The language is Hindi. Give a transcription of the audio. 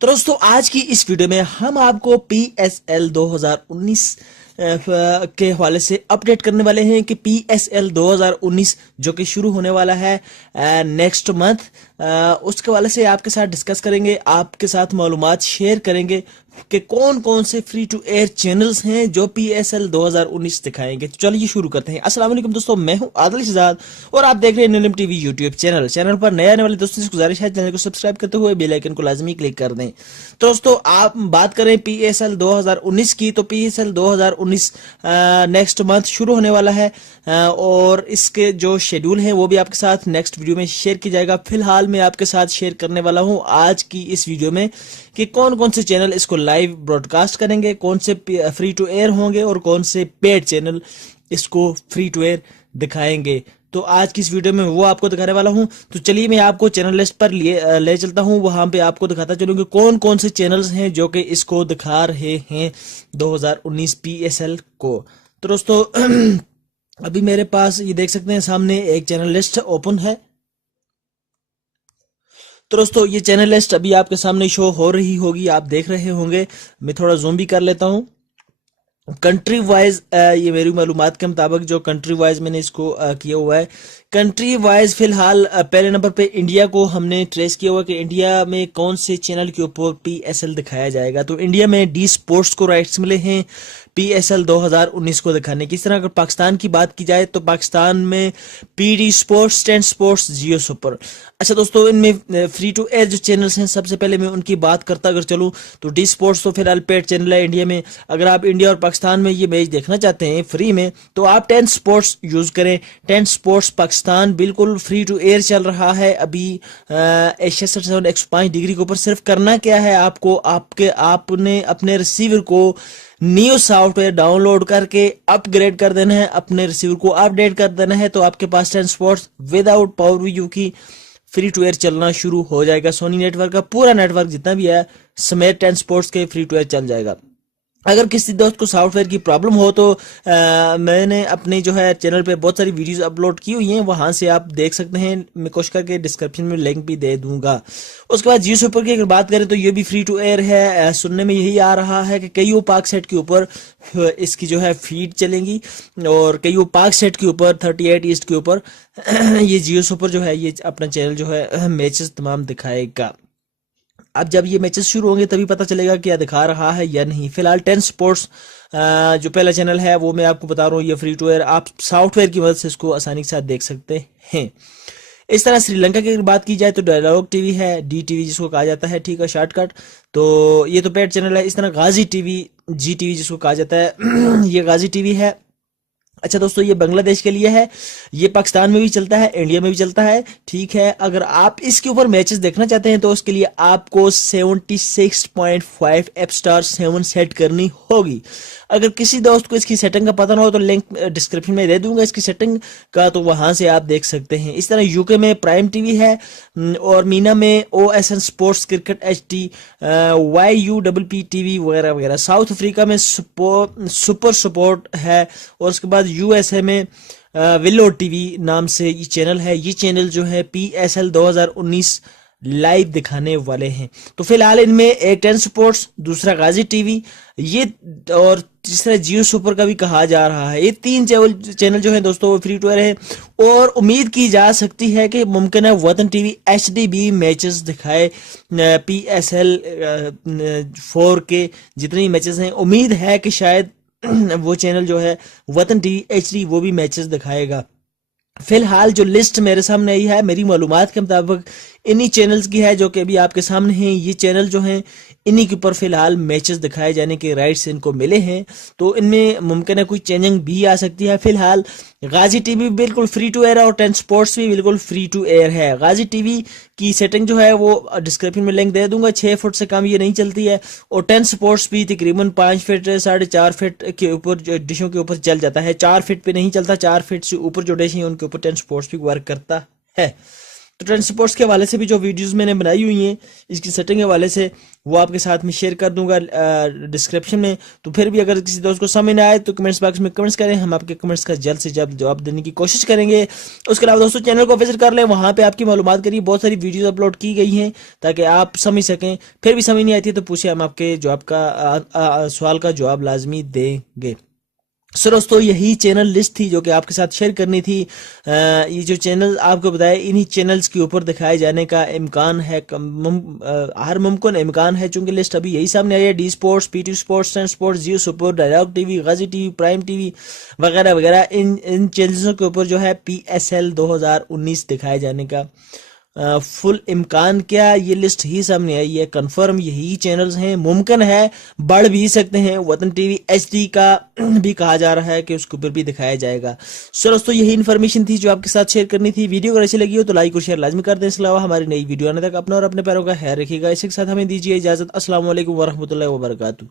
तो दोस्तों आज की इस वीडियो में हम आपको PSL 2019 के हवाले से अपडेट करने वाले हैं कि PSL 2019 जो कि शुरू होने वाला है नेक्स्ट मंथ, उसके हवाले से आपके साथ डिस्कस करेंगे, आपके साथ मालूमात शेयर करेंगे कि कौन कौन से फ्री टू एयर चैनल्स हैं जो PSL 2019 दिखाएंगे। तो चलिए शुरू करते हैं। अस्सलाम वालेकुम दोस्तों, मैं हूं आदिल शहजाद और आप देख रहे हैं नीलम टीवी यूट्यूब चैनल पर नए आने वाले दोस्तों से गुजारिश है चैनल को सब्सक्राइब करते हुए बेल आइकन को लाजमी क्लिक कर दें। तो दोस्तों आप बात करें PSL 2019 की, तो PSL 2019 नेक्स्ट मंथ शुरू होने वाला है और इसके जो शेड्यूल है वो भी आपके साथ नेक्स्ट वीडियो में शेयर किया जाएगा। फिलहाल मैं आपके साथ शेयर करने वाला हूं आज की इस वीडियो में कि कौन कौन से चैनल इसको लाइव ब्रॉडकास्ट करेंगे, कौन से फ्री टू एयर होंगे और कौन से पेड चैनल इसको फ्री टू एयर दिखाएंगे। तो आज की इस वीडियो में वो आपको दिखाने वाला हूं। तो चलिए मैं आपको चैनल लिस्ट पर ले चलता हूं, वहां पे आपको दिखाता चलूंगा कौन कौन से चैनल्स हैं जो कि इसको दिखा रहे हैं 2019 PSL को। तो दोस्तों अभी मेरे पास ये देख सकते हैं सामने एक चैनल लिस्ट ओपन है। तो दोस्तों ये चैनल लिस्ट अभी आपके सामने शो हो रही होगी, आप देख रहे होंगे। मैं थोड़ा जूम भी कर लेता हूं। कंट्री वाइज ये मेरी मालूमात के मुताबिक जो कंट्री वाइज मैंने इसको किया हुआ है, कंट्री वाइज फिलहाल पहले नंबर पे इंडिया को हमने ट्रेस किया हुआ कि इंडिया में कौन से चैनल के ऊपर PSL दिखाया जाएगा। तो इंडिया में डी स्पोर्ट्स को राइट्स मिले हैं PSL 2019 को दिखाने की। इस तरह अगर पाकिस्तान की बात की जाए तो पाकिस्तान में PD sports, 10 sports, Geo super. अच्छा दोस्तों, इनमें फ्री टू एयर जो चैनल्स हैं सबसे पहले मैं उनकी बात करता अगर चलूं तो डी स्पोर्ट्स तो फिलहाल पेड चैनल है इंडिया में। अगर आप इंडिया और पाकिस्तान में ये मैच देखना चाहते हैं फ्री में तो आप 10 स्पोर्ट्स यूज करें। 10 स्पोर्ट्स पाकिस्तान बिल्कुल फ्री टू एयर चल रहा है अभी एशिया 105 डिग्री के ऊपर। सिर्फ करना क्या है आपको, आपने अपने रिसीवर को न्यू सॉफ्टवेयर डाउनलोड करके अपग्रेड कर देना है, अपने रिसीवर को अपडेट कर देना है, तो आपके पास 10 स्पोर्ट्स विदाउट पावर व्यू की फ्री टू एयर चलना शुरू हो जाएगा। सोनी नेटवर्क का पूरा नेटवर्क जितना भी है समेत 10 स्पोर्ट्स के फ्री टू एयर चल जाएगा। अगर किसी दोस्त को सॉफ्टवेयर की प्रॉब्लम हो तो मैंने अपने जो है चैनल पे बहुत सारी वीडियोस अपलोड की हुई हैं, वहां से आप देख सकते हैं। मैं कोशिश करके डिस्क्रिप्शन में लिंक भी दे दूंगा। उसके बाद जियो सुपर की अगर बात करें तो ये भी फ्री टू एयर है। सुनने में यही आ रहा है कि कई पाक सेट के ऊपर इसकी जो है फीड चलेंगी और कई पाक सेट के ऊपर 38 ईस्ट के ऊपर ये जियो सुपर जो है ये अपना चैनल जो है मैचेस तमाम दिखाएगा। अब जब ये मैचेस शुरू होंगे तभी पता चलेगा क्या दिखा रहा है या नहीं। फिलहाल 10 स्पोर्ट्स जो पहला चैनल है वो मैं आपको बता रहा हूँ, ये फ्री टू एयर, आप सॉफ्टवेयर की मदद से इसको आसानी के साथ देख सकते हैं। इस तरह श्रीलंका की अगर बात की जाए तो डायलॉग टीवी है, DTV जिसको कहा जाता है, ठीक है शॉर्टकट, तो ये तो पेड चैनल है। इस तरह गाजी टीवी, GTV जिसको कहा जाता है ये गाजी टीवी है। अच्छा दोस्तों, ये बांग्लादेश के लिए है, ये पाकिस्तान में भी चलता है, इंडिया में भी चलता है, ठीक है। अगर आप इसके ऊपर मैचेस देखना चाहते हैं तो उसके लिए आपको 76.5 F*7 सेट करनी होगी। अगर किसी दोस्त को इसकी सेटिंग का पता ना हो तो लिंक डिस्क्रिप्शन में दे दूंगा इसकी सेटिंग का, तो वहां से आप देख सकते हैं। इस तरह यूके में प्राइम टीवी है और मीना में OSN sports cricket HD, YUPP TV वगैरह वगैरह। साउथ अफ्रीका में सुपर स्पोर्ट है और उसके बाद USA में विलो टीवी नाम से ये चैनल है। ये चैनल जो है PSL 2019 लाइव दिखाने वाले हैं। तो फिलहाल इनमें एक 10 स्पोर्ट्स, दूसरा गाजी टीवी, ये और तीसरा जियो सुपर का भी कहा जा रहा है। ये 3 चैनल जो है दोस्तों वो फ्री टू एयर है और उम्मीद की जा सकती है कि मुमकिन है वतन TV HD भी मैचेस दिखाए। PSL 4 के जितने मैचेस हैं उम्मीद है कि शायद वो चैनल जो है वतन TV HD वो भी मैचेस दिखाएगा। फिलहाल जो लिस्ट मेरे सामने आई है मेरी मालूमात के मुताबिक इन्हीं चैनल्स की है जो कि अभी आपके सामने हैं। ये चैनल जो हैं इन्हीं के ऊपर फिलहाल मैचेस दिखाए जाने के राइट्स इनको मिले हैं, तो इनमें मुमकिन है कोई चेंजिंग भी आ सकती है। फिलहाल गाजी टीवी बिल्कुल फ्री टू एयर है और 10 स्पोर्ट्स भी बिल्कुल फ्री टू एयर है। गाजी टीवी की सेटिंग जो है वो डिस्क्रिप्शन में लिंक दे दूंगा, 6 फुट से कम ये नहीं चलती है और 10 स्पोर्ट्स भी तकरीबन 5 फीट 4.5 फीट के ऊपर डिशों के ऊपर चल जाता है। 4 फीट पे नहीं चलता, 4 फीट से ऊपर जो डिश है उनके ऊपर 10 स्पोर्ट्स भी वर्क करता है। तो ट्रेंड स्पोर्ट्स के हवाले से भी जो वीडियोस मैंने बनाई हुई हैं इसकी सेटिंग के हवाले से वो आपके साथ में शेयर कर दूंगा डिस्क्रिप्शन में। तो फिर भी अगर किसी दोस्त को समझ ना आए तो कमेंट्स बॉक्स में कमेंट्स करें, हम आपके कमेंट्स का जल्द से जल्द जवाब देने की कोशिश करेंगे। उसके अलावा दोस्तों चैनल को विजिट कर लें, वहाँ पे आपकी मालूमात करिए, बहुत सारी वीडियोस अपलोड की गई हैं ताकि आप समझ सकें। फिर भी समझ नहीं आती तो पूछिए, हम आपके जवाब का सवाल का जवाब लाजमी देंगे। सो दोस्तों यही चैनल लिस्ट थी जो कि आपके साथ शेयर करनी थी। ये जो चैनल आपको बताया, इन्हीं चैनल्स के ऊपर दिखाए जाने का इम्कान है, हर मुमकिन इम्कान है, चूंकि लिस्ट अभी यही सामने आई है। D sports, PTV sports, ten sports, Geo super, Dialog TV, Gazi TV, prime TV वगैरह वगैरह, इन चैनल्सों के ऊपर जो है PSL 2019 दिखाए जाने का फुल इम्कान क्या, ये लिस्ट ही सामने आई है। कंफर्म यही चैनल्स हैं, मुमकिन है बढ़ भी सकते हैं। वतन टीवी HD का भी कहा जा रहा है कि उसके ऊपर भी दिखाया जाएगा। सो दोस्तों यही इन्फॉर्मेशन थी जो आपके साथ शेयर करनी थी। वीडियो अगर अच्छी लगी हो तो लाइक और शेयर लाजमी कर दें। इसके अलावा हमारी नई वीडियो आने तक अपना और अपने पैरों का ख्याल रखिएगा। इसी के साथ हमें दीजिए इजाजत। अस्सलाम वालेकुम वरहमतुल्लाहि वबरकातुहू।